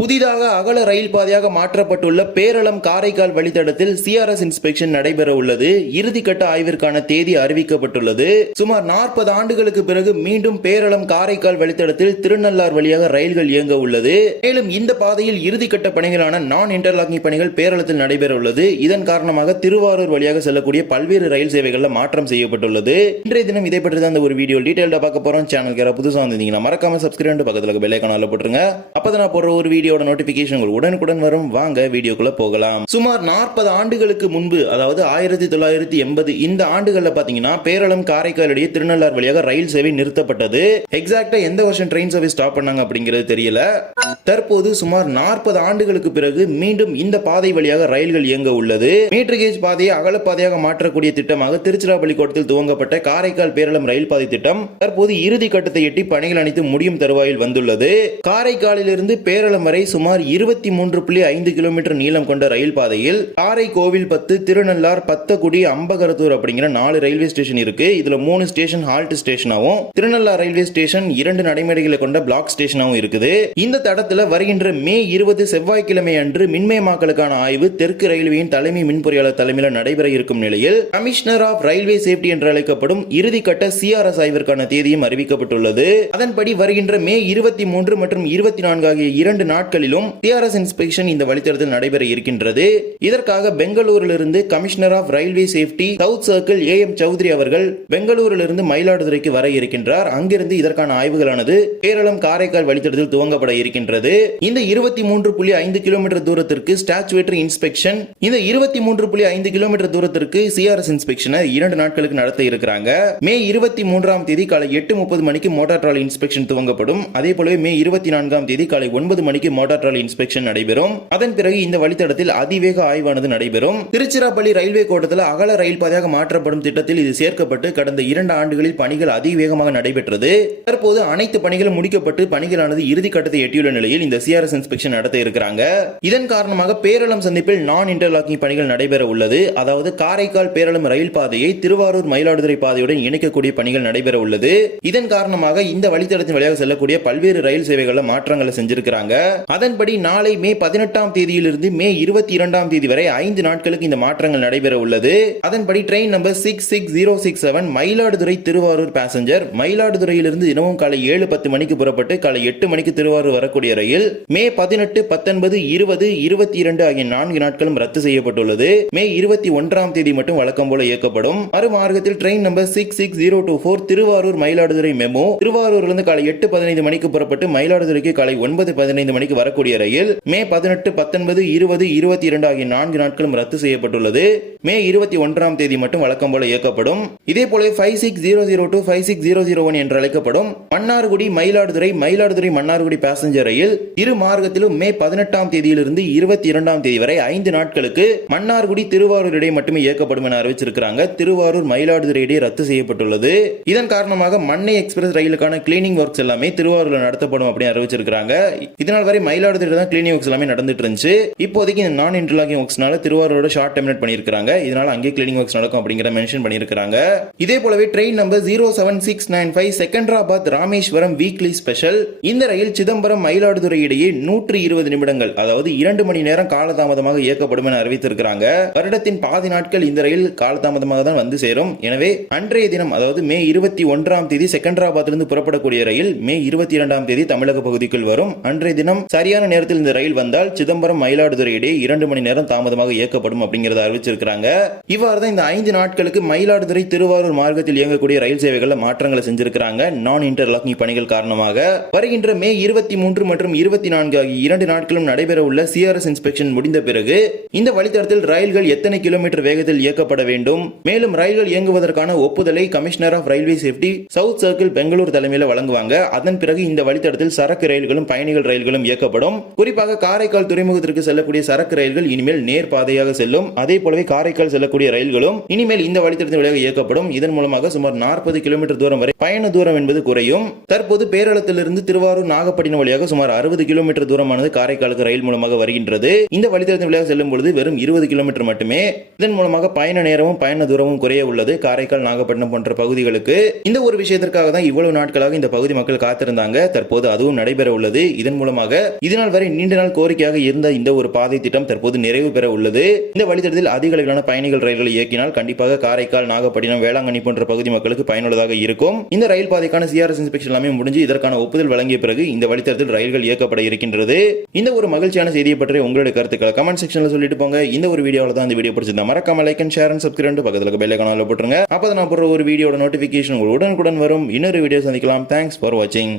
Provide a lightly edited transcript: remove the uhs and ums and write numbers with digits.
புதிதாக அகல ரயில் பாதையாக மாற்றப்பட்டுள்ள பேரளம் காரைக்கால் வழித்தடத்தில் சிஆர்எஸ் இன்ஸ்பெக்ஷன் நடைபெற உள்ளது. இறுதிக்கட்ட ஆய்விற்கான தேதி அறிவிக்கப்பட்டுள்ளது. சுமார் 40 ஆண்டுகளுக்கு பிறகு மீண்டும் பேரளம் காரைக்கால் வழித்தடத்தில் திருநள்ளார் வழியாக ரயில்கள் இயங்க உள்ளது. மேலும் இந்த பாதையில் இறுதிக்கட்ட பணிகளான நான் இன்டர்லாக்கிங் பணிகள் பேரளத்தில் நடைபெற உள்ளது. இதன் காரணமாக திருவாரூர் வழியாக செல்லக்கூடிய பல்வேறு ரயில் சேவைகள்ல மாற்றம் செய்யப்பட்டுள்ளது. இன்றைய தினம் இதை பற்றி தான் ஒரு வீடியோ டீடைல்டா பார்க்க போறோம். சேனலுக்கு புதுசா வந்தீங்கன்னா மறக்காம சப்ஸ்கிரைப் பண்ணி பக்கத்துல பெல் ஐகானை போட்டுருங்க. அப்பதான் நான் போடுற ஒரு வீடியோட நோட்டிபிகேஷன் உடனுக்குடன் வரும். வாங்க வீடியோக்குள்ள போகலாம். சுமார் 40 ஆண்டுகளுக்கு முன்பு, அதாவது 1980 இந்த ஆண்டுகள்ல பாத்தீங்கன்னா பேரளம் காரைக்கால் இடையே திருநள்ளார் வழியாக ரயில் சேவை நிறுத்தப்பட்டது. எக்ஸாக்டா எந்த வருஷம் ட்ரெயின் சர்வீஸ் ஸ்டாப் பண்ணாங்க அப்படிங்கிறது தெரியல. தற்போது சுமார் 40 ஆண்டுகளுக்கு பிறகு மீண்டும் இந்த பாதை வழியாக ரயில்கள் இயங்க உள்ளது. மீட்டர் கேஜ் பாதையை அகல பாதையாக மாற்றக்கூடிய திட்டமாக திருச்சிராப்பள்ளி கோட்டத்தில் துவங்கப்பட்ட காரைக்கால் பேரளம் ரயில் பாதை திட்டம் தற்போது இறுதி கட்டத்தை எட்டி பணிகள் அனைத்து முடியும் தருவாயில் வந்துள்ளது. காரைக்காலிலிருந்து பேரளம் வரை சுமார் 23.5 கிலோமீட்டர் நீளம் கொண்ட ரயில் பாதையில் காரை கோவில் 10, திருநள்ளார், பத்தக்குடி, அம்பகரத்தூர் அப்படிங்கிற 4 ரயில்வே ஸ்டேஷன் இருக்கு. இதுல 3 ஸ்டேஷன் ஹால்ட் ஸ்டேஷனாவும் திருநள்ளார் ரயில்வே ஸ்டேஷன் 2 நடைமேடைகளை கொண்ட பிளாக் ஸ்டேஷனாவும் இருக்குது. இந்த தடத்துல வருகின்ற மே 20 செவ்வாய்க்கிழமை அன்று மின்மயமாக்கலுக்கான ஆய்வு தெற்கு ரயில்வேயின் தலைமை மின் பொறியாளர் தலைமையில் நடைபெற இருக்கும் நிலையில் கமிஷனர் ஆஃப் ரயில்வே சேஃப்டி என்று அழைக்கப்படும் இறுதிக்கட்ட சிஆர்எஸ் ஆய்விற்கான தேதியும் அறிவிக்கப்பட்டுள்ளது. அதன்படி வருகின்ற மே 23 மற்றும் 24 ஆகிய 2 நாட்களிலும் சிஆர்எஸ் இன்ஸ்பெக்ஷன் இந்த வழித்தடத்தில் நடைபெற இருக்கின்றது. இதற்காக பெங்களூரிலிருந்து commissioner of railway safety south circle AM Chowdhury அவர்கள் பெங்களூரிலிருந்து மயிலாடுதுறைக்கு வர இருக்கின்றார். அங்கிருந்து இதற்கான ஆய்வுகளானது பேரளம் காரைக்கால் வழித்தடத்தில் துவங்கப்பட இருக்கின்றது. இந்த 23.5 கிலோமீட்டர் தூரத்திற்கு ஸ்டாச்சுவேட்டரி இன்ஸ்பெக்ஷன், இந்த 23.5 கிலோமீட்டர் தூரத்திற்கு சிஆர்எஸ் இன்ஸ்பெக்ஷனை 2 நாட்களுக்கு நடத்த இருக்கிறாங்க. மே 23ஆம் தேதி காலை 8:30 மணிக்கு மோட்டார் ட்ராலி இன்ஸ்பெக்ஷன் துவங்கப்படும். அதே போலவே மே 24ஆம் தேதி காலை 9 மணிக்கு மோட்டார் ட்ராலி இன்ஸ்பெக்ஷன் நடைபெறும். அதன் பிறகு இந்த வழித்தடத்தில் அதிவேக ஆய்வானது நடைபெறும். திருச்சிராப்பள்ளி ரயில்வே கோட்டத்தில் அகல ரயில் பாதையாக மாற்றப்படும் திட்டத்தில் இது சேர்க்கப்பட்டு கடந்த 2 ஆண்டுகளில் பணிகள் அதிவேகமாக நடைபெற்றது. தற்போது அனைத்து பணிகளும் முடிக்கப்பட்டு பணிகளானது இறுதி கட்டத்தை எட்டியுள்ள நிலையில் இந்த சிஆர்எஸ் இன்ஸ்பெக்ஷன் நடத்த இருக்கிறாங்க. இதன் காரணமாக பேரளம் சந்திப்பில் நான் இன்டர்லாக்கிங் பணிகள் நடைபெற உள்ளது. அதாவது காரைக்கால் பேரளம் ரயில் பாதையை திருவாரூர் மயிலாடுதுறை பாதையுடன் இணைக்கக்கூடிய பணிகள் நடைபெற உள்ளது. இதன் காரணமாக இந்த வழித்தடத்தின் வழியாக செல்லக்கூடிய பல்வேறு ரயில் சேவைகள் மாற்றங்களை செஞ்சிருக்கிறாங்க. அதன்படி நாளை மே 18ஆம் தேதியிலிருந்து மே 22ஆம் தேதி வரை 5 நாட்களுக்கு இந்த மாற்றங்கள் நடைபெற உள்ளது. அதன்படி train number 66067 Mayiladuthurai Thiruvarur passenger மயிலாடுதுறையிலிருந்து தினமும் காலை 7:10 மணிக்கு புறப்பட்டு காலை 8 மணிக்கு திருவாரூர் வரக்கூடிய ரயில் மே 18, 19, 20, 22 ஆகிய 4 நாட்களும் ரத்து செய்யப்பட்டுள்ளது. மே 21ஆம் தேதி மட்டும் வழக்கம் போல இயக்கப்படும். மறுமார்க்கத்தில் train number 66024 Thiruvarur Mayiladuthurai MEMU திருவாரூரிலிருந்து காலை 8:15 மணிக்கு புறப்பட்டு மயிலாடுதுறைக்கு காலை 9:15 மணிக்கு வரக்கூடிய ரயில் மே 18, 19, 20, 22 ஆகிய 4 நாட்களும் ரத்து செய்யப்பட்டுள்ளது. மே 21ஆம் தேதி மட்டும் வழக்கம் போல இயக்கப்படும். இதே போல 56002 56001 என்று அழைக்கப்படும் மன்னார்குடி மயிலாடுதுறை மயிலாடுதுறை மன்னார்குடி பேசஞ்சர் ரயில் இரு மார்க்கத்திலும் மே 18ஆம் தேதியிலிருந்து 22ஆம் தேதி வரை 5 நாட்களுக்கு மன்னார்குடி திருவாரூர் இடையே மட்டுமே இயக்கப்படும் என அறிவிச்சிருக்கிறாங்க. திருவாரூர் மயிலாடுதுறை இடையே ரத்து செய்யப்பட்டுள்ளது. இதன் காரணமாக மண்ணை எக்ஸ்பிரஸ் ரயிலுக்கான கிளீனிங் ஒர்க்ஸ் எல்லாமே திருவாரூர்ல நடத்தப்படும் அப்படின்னு அறிவிச்சிருக்கிறாங்க. இதனால் வரை மயிலாடுதுறை தான் கிளீனிங் ஒர்க்ஸ் எல்லாமே நடந்துட்டு இருந்துச்சு. இப்போதைக்கு இந்த நான் இன்டர்லாக்கிங் ஒர்க்ஸ்னால திருவாரூரோட ஷார்ட் டெர்மினேட் பண்ணிருக்காங்க. இதனால அங்கே கிளீனிங் ஒர்க்ஸ் நடக்கும் அப்படிங்கிற மென்ஷன் பண்ணிருக்காங்க. இதே போலவே train number 07695 Secunderabad Rameswaram weekly special இந்த ரயில் சிதம்பரம் மயிலாடுதுறை இடையே 120 நிமிடங்கள், அதாவது 2 மணி நேரம் காலதாமதமாக இயக்கப்படும் என அறிவித்திருக்கிறாங்க. வருடத்தின் பாதி நாட்கள் இந்த ரயில் காலதாமதமாக தான் வந்து சேரும். எனவே அன்றைய தினம், அதாவது மே 21ஆம் தேதி செகண்டராபாத்திலிருந்து புறப்படக்கூடிய ரயில் மே 22ஆம் தேதி தமிழக பகுதிக்குள் வரும். அன்றைய தினம் சரியான நேரத்தில் இந்த ரயில் வந்தால் சிதம்பரம் மயிலாடுதுறை இடையே 2 மணி நேரம் தாமதமாக இயக்கப்படும் அப்படிங்கறத அறிவிச்சிருக்காங்க. இவ்வாறு தான் இந்த 5 நாட்களுக்கு மயிலாடுதுறை திருவாரூர் மார்க்கத்தில் இயங்கக்கூடிய ரயில் சேவைகள்ல மாற்றங்களை செஞ்சிருக்காங்க. நான் இன்டர்லாக்கிங் பணிகள் காரணமாக வருகின்ற மே 23 மற்றும் 24 ஆகிய 2 நாட்களும் நடைபெற உள்ள சிஆர்எஸ் இன்ஸ்பெக்ஷன் முடிந்த பிறகு இந்த வழித்தடத்தில் ரயில்கள் எத்தனை கிலோமீட்டர் வேகத்தில் இயக்கப்பட வேண்டும், மேலும் ரயில்கள் இயங்குவதற்கான ஒப்புதலை commissioner of railway safety south circle Bangalore தலைமையில் வழங்குவாங்க. அதன் பிறகு இந்த வழித்தடத்தில் சரக்கு ரயில்களும் பயணிகள் ரயில்களும் இயக்கப்படும். குறிப்பாக காரைக்கால் துறைமுகத்திற்கு செல்லக்கூடிய சரக்கு ரயில்கள் இனிமேல் நேர் பாதையாக செல்லும். அதே போலவே காரைக்கால் செல்லக்கூடிய ரயில்களும் இனிமேல் இந்த வழித்தடத்தின் வழியாக இயக்கப்படும். இதன் மூலமாக சுமார் 40 கிலோமீட்டர் தூரம் வரை பயண தூரம் என்பது குறையும். தற்போது பேரளத்திலிருந்து திருவாரூர் நாகப்பட்டினம் வழியாக சுமார் 60 கிலோமீட்டர் தூரமானது காரைக்காலுக்கு ரயில் மூலமாக வருகின்றது. இந்த வழித்தடத்தின் வழியாக செல்லும் பொழுது வெறும் 20 கிலோமீட்டர் மட்டுமே. இதன் மூலமாக பயண நேரமும் பயண தூரமும் குறைய உள்ளது காரைக்கால் நாகப்பட்டினம் போன்ற பகுதிகளுக்கு. இந்த ஒரு விஷயத்திற்காக தான் இவ்வளவு நாட்களாக இந்த பகுதி மக்கள் காத்திருந்தாங்க. தற்போது அதுவும் நடைபெற உள்ளது. இதன் மூலமாக இதனால் வரை நீண்ட நாள் கோரிக்கையாக இருந்த இந்த ஒரு பாதை திட்டம் தற்போது நிறைவு பெற உள்ளது. இந்த வழித்தடத்தில் அதிக அளவிலான பயணிகள் ரயில்களை இயக்கினால் கண்டிப்பாக காரைக்கால், நாகப்பட்டினம், வேளாங்கண்ணி போன்ற பகுதி மக்களுக்கு பயனுள்ளதாக இருக்கும். இந்த ரயில் பாதைக்கான சிஆர்எஸ் இன்ஸ்பெக்ஷன் எல்லாமே முடிஞ்சு இதற்கான ஒப்புதல் வழங்கிய பிறகு இந்த வழித்தடத்தில் ரயில்கள் இயக்கப்பட இருக்கின்றது. இந்த ஒரு மகிழ்ச்சியான செய்தியை பற்றி உங்களுடைய கருத்துக்களை கமெண்ட் செக்ஷன்ல சொல்லிட்டு போங்க. இந்த ஒரு வீடியோல தான் இந்த வீடியோ பிடிச்சிருந்தா மறக்காம like and share and subscribe பக்கத்துல பெல் ஐகானை போட்டுருங்க. அப்பதான் நான் போடுற ஒரு வீடியோட நோட்டிபிகேஷன் உடனுக்குடன் வரும். இன்னொரு வீடியோ சந்திக்கலாம். தேங்க்ஸ் ஃபார் வாட்சிங்.